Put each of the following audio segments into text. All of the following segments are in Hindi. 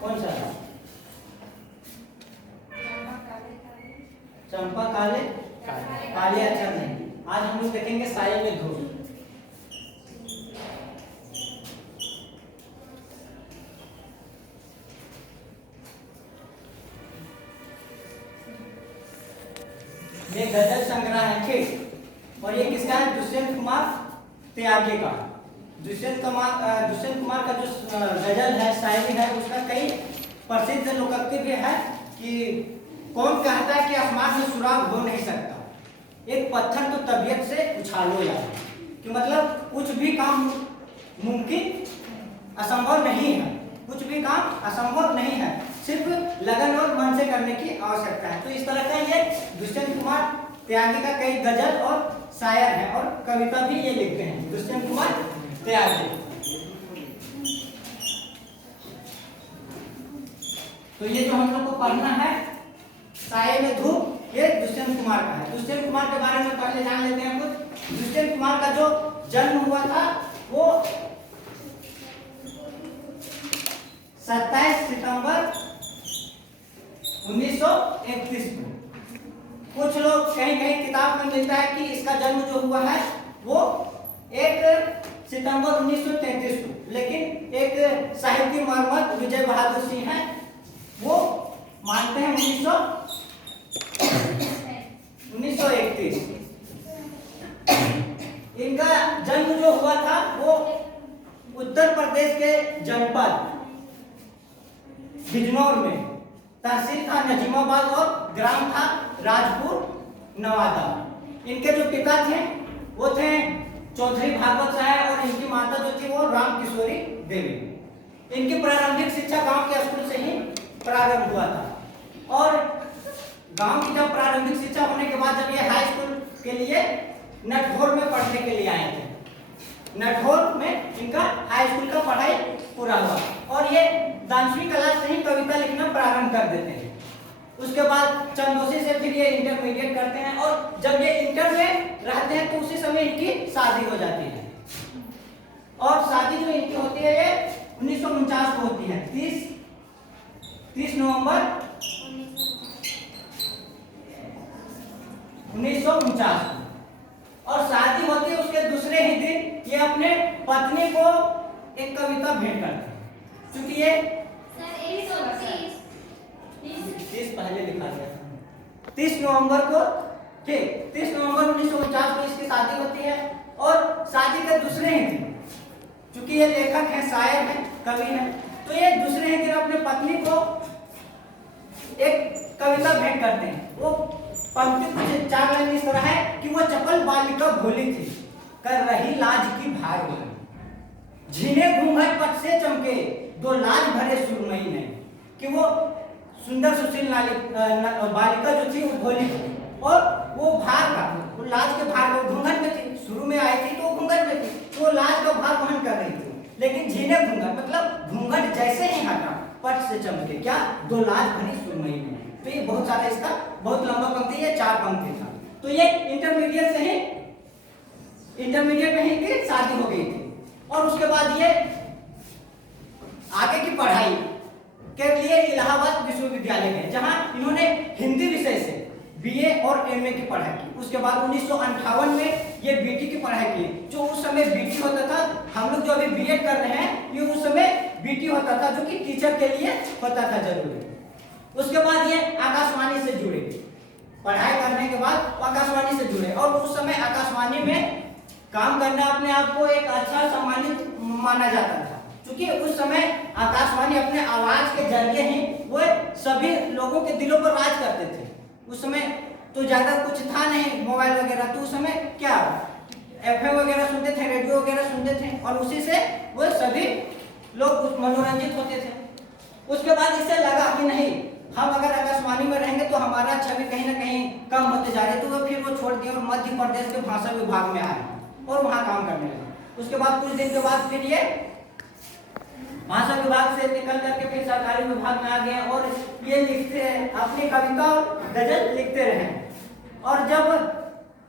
कौन सा? चंपा काले काले अक्षर नहीं। आज हम लोग देखेंगे साये में धूप। ये गजल संग्रह है, ठीक। और ये किसका है? दुष्यंत कुमार त्यागी का। दुष्यंत कुमार का जो गजल है, शायरी है, उसका कई प्रसिद्ध लोकोक्ति भी है कि कौन कहता है कि आसमान में सुराग हो नहीं सकता, एक पत्थर तो तबीयत से उछालो यार। कि मतलब कुछ भी काम मुमकिन असंभव नहीं है, कुछ भी काम असंभव नहीं है, सिर्फ लगन और मन से करने की आवश्यकता है। तो इस तरह का ये दुष्यंत कुमार त्यागी का कई गजल और शायर हैं और कविता भी ये लिखते हैं, दुष्यंत कुमार त्यागी। तो ये जो हम लोग को पढ़ना है साये में धूप, ये दुष्यंत कुमार का है। दुष्यंत कुमार के बारे में पहले जान लेते हैं कुछ। दुष्यंत कुमार का जो जन्म हुआ था वो 27 सितंबर 1931 को। कुछ लोग कहीं किताब में मिलता है कि इसका जन्म जो हुआ है वो 1 सितंबर 1933 को, लेकिन एक साहित्य मर्मज्ञ विजय बहादुर सिंह है, वो मानते हैं 1931। इनका जन्म जो हुआ था वो उत्तर प्रदेश के जनपद बिजनौर में, तहसील था नजीमाबाद और ग्राम था राजपुर नवादा। इनके जो पिता थे वो थे चौधरी भागवत साहब और इनकी माता जो थी वो राम किशोरी देवी। इनकी प्रारंभिक शिक्षा गांव के स्कूल से ही प्रारंभ हुआ था और गांव की जब प्रारंभिक शिक्षा होने के बाद जब ये हाई स्कूल के लिए नटभोर में पढ़ने के लिए आए थे, नटभोर में इनका हाई स्कूल का पढ़ाई पूरा हुआ और ये 10वीं क्लास से ही कविता लिखना प्रारंभ कर देते हैं। उसके बाद चंदोसी से फिर ये इंटरमीडिएट करते हैं और जब ये इंटर में रहते हैं तो उसी समय इनकी शादी हो जाती है। और शादी जो इनकी होती है ये 1949 को होती है, 30 नवंबर 1949 और शादी होती है। उसके दूसरे ही दिन ये अपने पत्नी को एक कविता भेंट करते हैं, क्योंकि ये 30 पहले लिखा गया था, 30 नवंबर को, ठीक, 30 नवंबर 1949 को इसकी शादी होती है। और शादी के दूसरे ही दिन, क्योंकि ये लेखक है, शायर है, कवि है, तो ये दूसरे ही दिन अपने पत्नी को एक कविता भेंट करते हैं। वो पंक्ति कुछ 4 लाइन इस तरह है कि वो चपल बालिका भोली थी, कर रही लाज की भाग, झीने घूंघट पट से चमके, दो लाज भरे सुरमई ने। कि वो सुंदर सुशील बालिका जो थी वो भोली थी और वो भार का, वो लाज के भार को घूंघट में थी, शुरू में आई थी तो वो घूंघट में थी, तो वो लाज का भार वहन कर रही थी, लेकिन झीने घूंघट मतलब घूंघट जैसे ही हटा पट से चमके, क्या, दो लाज भरी सुरमई ने। तो ये बहुत सारा, इसका बहुत लंबा पंक्ति है, 4 पंक्ति था। तो ये इंटरमीडिएट में ही की शादी हो गई थी और उसके बाद ये आगे की पढ़ाई के लिए इलाहाबाद विश्वविद्यालय गए, जहां इन्होंने हिंदी विषय से बीए और एमए की पढ़ाई की। उसके बाद 1958 में ये बीटी की पढ़ाई की, जो उस समय बीटी होता था, हम लोग जो अभी बीएड कर रहे हैं ये उस समय बीटी होता था, जो कि टीचर के लिए होता था जरूरी। उसके बाद ये आकाशवाणी से जुड़े, पढ़ाई करने के बाद आकाशवाणी से जुड़े और उस समय आकाशवाणी में काम करना अपने आप को एक अच्छा सम्मानित माना जाता था, क्योंकि उस समय आकाशवाणी अपने आवाज के जरिए ही वो सभी लोगों के दिलों पर राज करते थे। उस समय तो ज्यादा कुछ था नहीं मोबाइल वगैरह, तो उस समय क्या एफएम वगैरह सुनते थे, रेडियो वगैरह सुनते थे और उसी से वो सभी लोग मनोरंजित होते थे। उसके बाद इससे लगा कि नहीं, हम अगर आकाशवाणी में रहेंगे तो हमारा छवि कहीं ना कहीं कम होते जा रही है, तो वो फिर वो छोड़ दिए और मध्य प्रदेश के भाषा विभाग में आए और वहाँ काम करने लगे। उसके बाद कुछ दिन के बाद फिर ये भाषा विभाग से निकल करके फिर सरकारी विभाग में आ गए और ये लिखते अपनी कविता और गजल लिखते रहे। और जब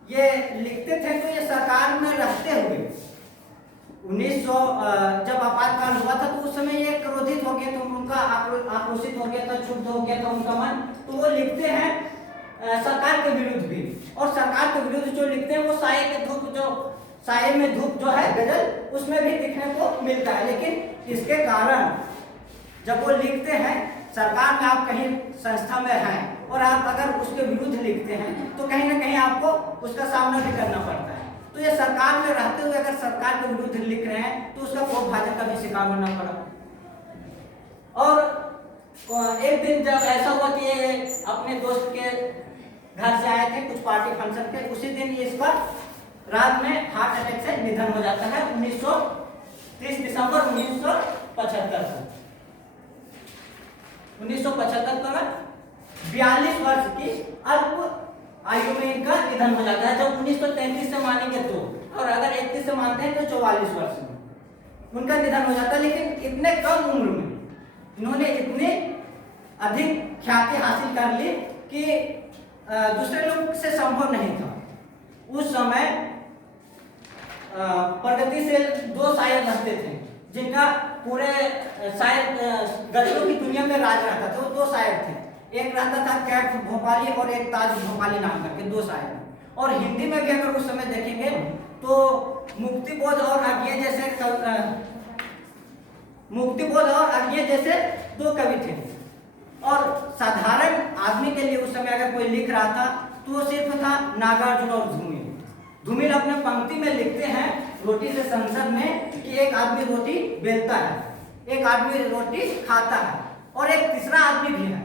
ये लिखते थे तो ये सरकार में रहते हुए 1900 जब आपातकाल हुआ था तो उस समय ये क्रोधित हो गया, तो उनका आक्रोशित हो गया था, क्षुब्ध हो गया था उनका मन। तो वो लिखते हैं सरकार के विरुद्ध भी, और सरकार के विरुद्ध जो लिखते हैं वो साये के धूप, जो साये में धूप जो है गजल, उसमें भी दिखने को मिलता है। लेकिन इसके कारण जब वो लिखते हैं, सरकार में आप कहीं संस्था में हैं और आप अगर उसके विरुद्ध लिखते हैं तो कहीं ना कहीं आपको उसका सामना भी करना पड़ता है। तो ये सरकार में रहते हुए अगर सरकार के विरुद्ध लिख रहे हैं तो उसका कोर्ट भाजन का भी शिकार होना पड़ा। और एक दिन जब ऐसा हुआ कि ये अपने दोस्त के घर से आए थे कुछ पार्टी फंक्शन के, उसी दिन इसका रात में हार्ट अटैक से निधन हो जाता है 30 दिसंबर 1975 को। 1975 में 42 वर्ष की अल्प आयु में इनका निधन हो जाता है। जब 1933 से मानेंगे तो, और अगर 31 से मानते हैं तो 44 वर्ष में उनका निधन हो जाता है। लेकिन इतने कम उम्र में इन्होंने इतनी अधिक ख्याति हासिल कर ली कि दूसरे लोग से संभव नहीं था। उस समय प्रगतिशील 2 शायर रहते थे जिनका पूरे शायर गजलों की दुनिया में राज रहता था। वो 2 शायर थे, एक रहता था कैफ भोपाली और एक ताज भोपाली नाम करके 2 शायर। और हिंदी में भी अगर उस समय देखेंगे तो मुक्तिबोध और अज्ञेय जैसे 2 कवि थे। और साधारण आदमी के लिए उस समय अगर कोई लिख रहा था तो वो सिर्फ था नागार्जुन और धूमिल। धूमिल अपने पंक्ति में लिखते हैं रोटी से संसद में कि एक आदमी रोटी बेलता है, एक आदमी रोटी खाता है, और एक तीसरा आदमी भी है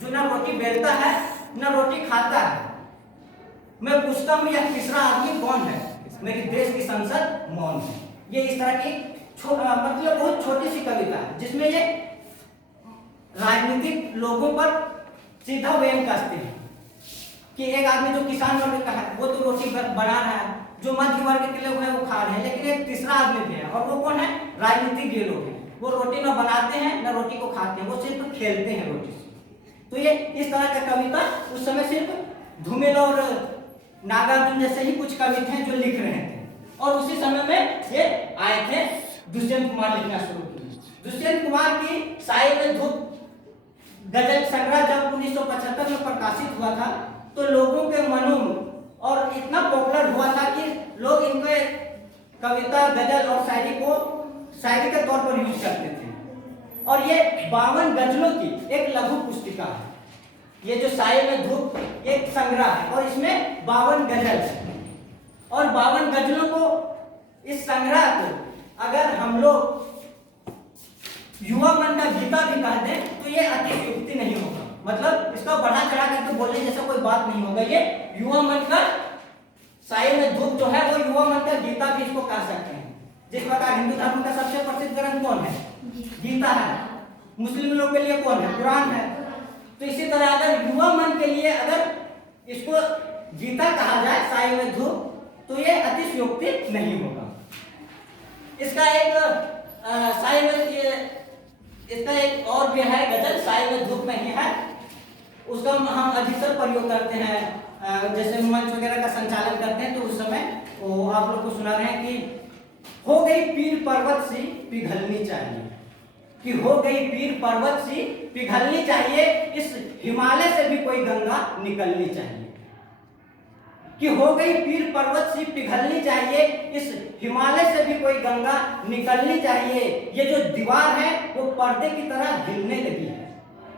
जो न रोटी बेलता है न रोटी खाता है। मैं पूछता हूँ यह तीसरा आदमी कौन है? मेरी देश की संसद मौन है। ये इस तरह की मतलब बहुत छोटी सी कविता है जिसमें ये राजनीतिक लोगों पर सीधा व्यंग कसते हैं कि एक आदमी जो किसान वर्ग का है वो तो रोटी बना रहा है, जो मध्य वर्ग के लोग हैं वो खा रहे हैं, लेकिन एक तीसरा आदमी भी है, और वो कौन है? राजनीतिक ये लोग हैं। वो रोटी न बनाते हैं न रोटी को खाते हैं, वो सिर्फ खेलते हैं रोटी से। तो ये इस तरह का कविता उस समय सिर्फ धूमिल और नागार्जुन जैसे ही कुछ कवि थे जो लिख रहे थे। और उसी समय में ये आए थे दुष्यंत कुमार लिखना शुरू किए। दुष्यंत कुमार की साये में धूप गजल संग्रह जब 1975 में प्रकाशित हुआ था तो लोगों के मनों और इतना पॉपुलर हुआ था कि लोग इनके कविता, गजल और शायरी के तौर पर यूज करते थे। और ये 52 गजलों की एक लघु पुस्तिका है। ये जो साये में धूप एक संग्रह है और इसमें 52 गजल है। और 52 गजलों को, इस संग्रह को अगर हम लोग युवा मन का गीता भी कह दें तो ये अतिशयोक्ति नहीं होगा। मतलब इसका बढ़ा चढ़ा करके बोलने जैसा कोई बात नहीं होगा। ये युवा मन का साये में धूप जो है वो युवा मन का गीता भी इसको कह सकते हैं। जिस प्रकार हिंदू धर्म का सबसे प्रसिद्ध ग्रंथ कौन है? गीता है। मुस्लिम लोग के लिए कौन है? कुरान है। तो इसी तरह अगर युवा मन के लिए अगर इसको गीता कहा जाए साये में धूप तो ये अतिशयोक्ति नहीं होगा। इसका एक और भी है गजल, साये में धूप नहीं है, उसका हम अधिकतर प्रयोग करते हैं जैसे मंच वगैरह का संचालन करते हैं तो उस समय वो आप लोग को सुना रहे हैं कि हो गई पीर पर्वत सी पिघलनी चाहिए, कि हो गई पीर पर्वत सी पिघलनी चाहिए, इस हिमालय से भी कोई गंगा निकलनी चाहिए। कि हो गई पीर पर्वत सी पिघलनी चाहिए, इस हिमालय से भी कोई गंगा निकलनी चाहिए। ये जो दीवार है वो पर्दे की तरह हिलने लगी है,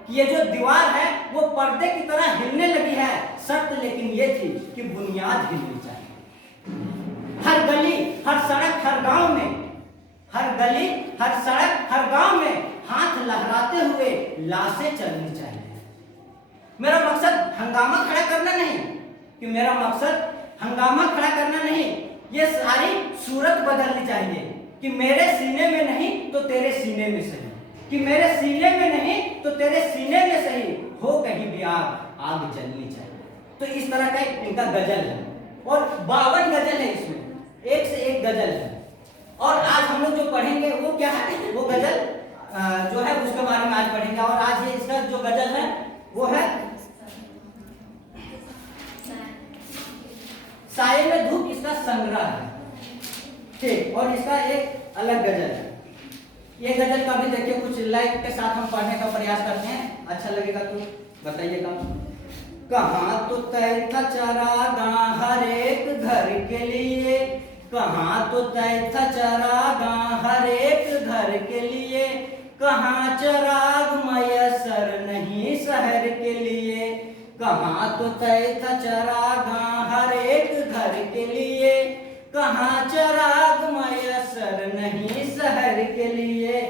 कि ये जो दीवार है वो पर्दे की तरह हिलने लगी है। शर्त लेकिन ये थी कि बुनियाद हिलनी चाहिए। हर गली हर सड़क हर गांव में, हर गली हर सड़क हर गांव में हाथ लहराते हुए लाशें चलनी चाहिए। मेरा मकसद हंगामा खड़ा करना नहीं, कि मेरा मकसद हंगामा खड़ा करना नहीं, ये सारी सूरत बदलनी चाहिए। कि मेरे सीने में नहीं तो तेरे सीने में सही, कि मेरे सीने में नहीं तो तेरे सीने में सही, हो कहीं भी आग जलनी चाहिए। तो इस तरह का इनका गजल है और 52 गजल है, इसमें एक से एक गजल है। और आज हम लोग जो पढ़ेंगे वो क्या है? वो गजल जो है उसके बारे में आज पढ़ेंगे। और आज ये इसका जो गजल है वो है साये में धूप, इसका संग्रह है। ठीक, और इसका एक अलग गजल है। ये गजल का भी देखिए कुछ लाइक के साथ हम पढ़ने का प्रयास करते हैं, अच्छा लगेगा तो बताइएगा। कहाँ तो तय था चरागा हर एक घर के लिए, कहाँ तो तय था चरागा हर एक घर के लिए, कहाँ चराग मयसर नहीं शहर के लिए, कहाँ तो तय था चरागा हर एक घर के लिए, कहाँ चराग मयसर नहीं शहर के लिए।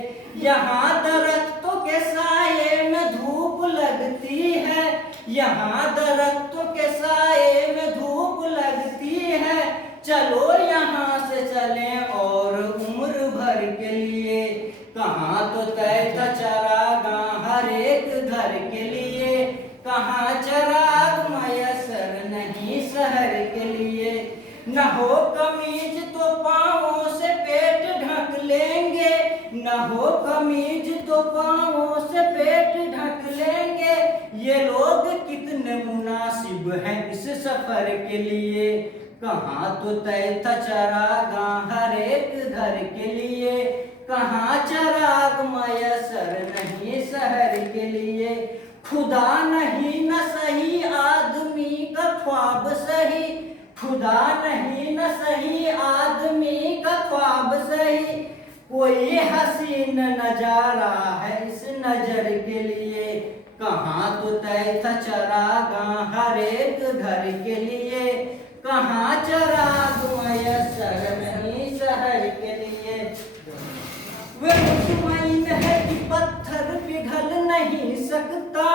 यहाँ दरख्तों के साये में धूप लगती है, यहाँ दरख्तों के साये में धूप लगती है, चलो यहाँ से चलें और उम्र भर के लिए। कहाँ तो तय था चरागा हर एक घर के लिए, कहाँ चराग मयसर नहीं शहर के लिए। न हो कमीज तो पाँवों से पेट ढक लेंगे, न हो कमीज तो पाँवों से पेट ढक लेंगे, ये लोग कितने मुनासिब हैं इस सफर के लिए। कहाँ तो तय था चरागा हर एक घर के लिए, कहाँ चराग मयसर नहीं शहर के लिए। खुदा नहीं न सही आदमी का ख्वाब सही, खुदा नहीं न सही आदमी का ख्वाब सही, कोई हसीन नजारा है इस नजर के लिए। कहाँ तो तय था चरागा हर एक घर के लिए, कहाँ चराग मयसर नहीं शहर के लिए। वे मुतमईन है कि पत्थर पिघल नहीं सकता,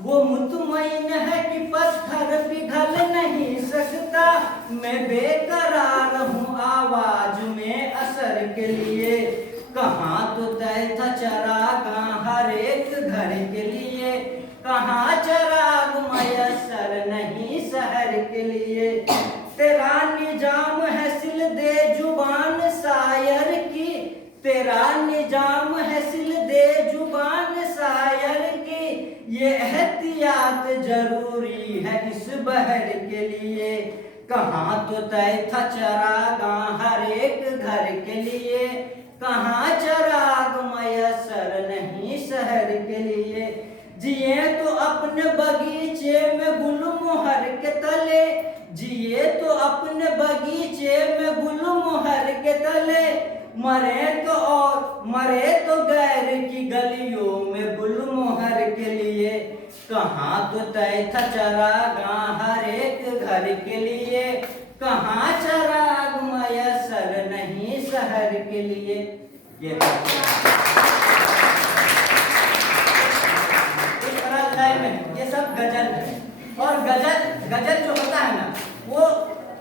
वो मुतमईन है कि पत्थर पिघल नहीं सकता, मैं बेकरार हूँ आवाज में असर के लिए। कहाँ तो तय था चरागा हर एक घर के लिए, कहाँ चराग मयसर नहीं शहर के लिए। तेरा निजाम है सिल दे जुबान शायर की, तेरा निजाम है सिल दे जुबान शायर की, ये एहतियात जरूरी है इस बहर के लिए। कहाँ तो तय था चरागा हर एक घर के लिए, कहाँ चराग मयसर नहीं शहर के लिए। जिए तो अपने बगीचे में गुलमोहर के तले, जिए तो अपने बगीचे में गुलमोहर के तले, मरे तो गैर की गलियों में गुलमोहर के लिए। कहाँ तो तय था चरागा हर एक घर के लिए, कहाँ चराग मयसर नहीं शहर के लिए। ये ये सब गजल है। और गजल जो होता है ना, वो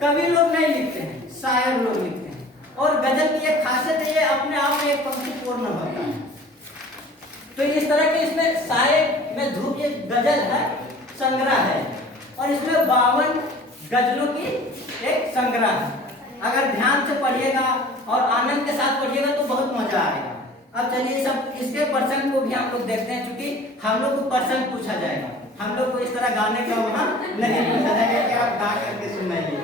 कवि लोग नहीं लिखते हैं, शायर लोग लिखते हैं। और गजल की एक खासियत है, ये अपने आप में एक पंक्ति पूर्ण होता है। तो इस तरह के इसमें साये में धूप, ये गजल है, संग्रह है, और इसमें 52 गजलों की एक संग्रह है। अगर ध्यान से पढ़िएगा और आनंद के साथ पढ़िएगा तो बहुत मजा आएगा। अब चलिए सब इसके प्रसंग को भी हम लोग देखते हैं, क्योंकि हम लोग को प्रसंग पूछा जाएगा, हम लोग को इस तरह गाने का वहाँ नहीं पूछा जाएगा कि आप गा करके सुनाइए।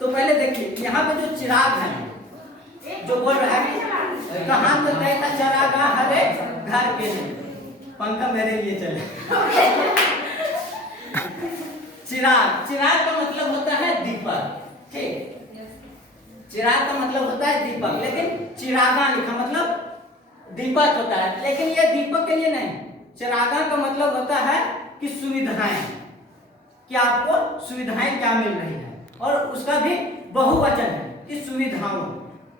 तो पहले देखिए यहाँ पे जो चिराग है, जो बोल रहा है कहाँ तो तय था चरागा हर एक घर के लिए, पंखा मेरे लिए चले। चिराग का मतलब होता है दीपक, ठीक। चिराग का मतलब होता है दीपक, लेकिन चिरागा लिखा मतलब दीपक होता है, लेकिन ये दीपक के लिए नहीं। चिरागा का मतलब होता है कि सुविधाएं, कि आपको सुविधाएं क्या मिल रही है, और उसका भी बहुवचन है कि सुविधाओं।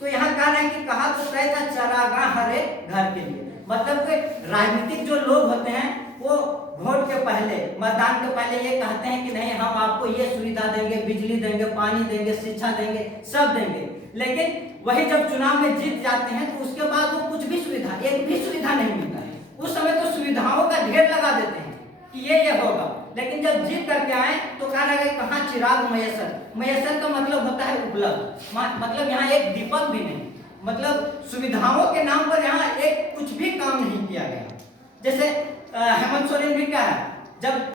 तो यहाँ कहा है कि कहा तो तय था चरागा हर एक घर के लिए, मतलब कि राजनीतिक जो लोग होते हैं वो वोट के पहले, मतदान के पहले ये कहते हैं कि नहीं हम आपको ये सुविधा देंगे, बिजली देंगे, पानी देंगे, शिक्षा देंगे, सब देंगे। लेकिन वही जब चुनाव में जीत जाते हैं तो उसके बाद वो कुछ भी सुविधा, एक भी सुविधा नहीं मिलता है। उस समय तो सुविधाओं का ढेर लगा देते हैं कि ये होगा, लेकिन जब जीत करके आए तो कहा लगा कहाँ चिराग मयसर। मयसर का मतलब होता है उपलब्ध, मतलब यहाँ एक दीपक भी नहीं, मतलब सुविधाओं के नाम पर यहाँ एक कुछ भी काम नहीं किया गया। जैसे हेमंत सोरेन भी क्या है, जब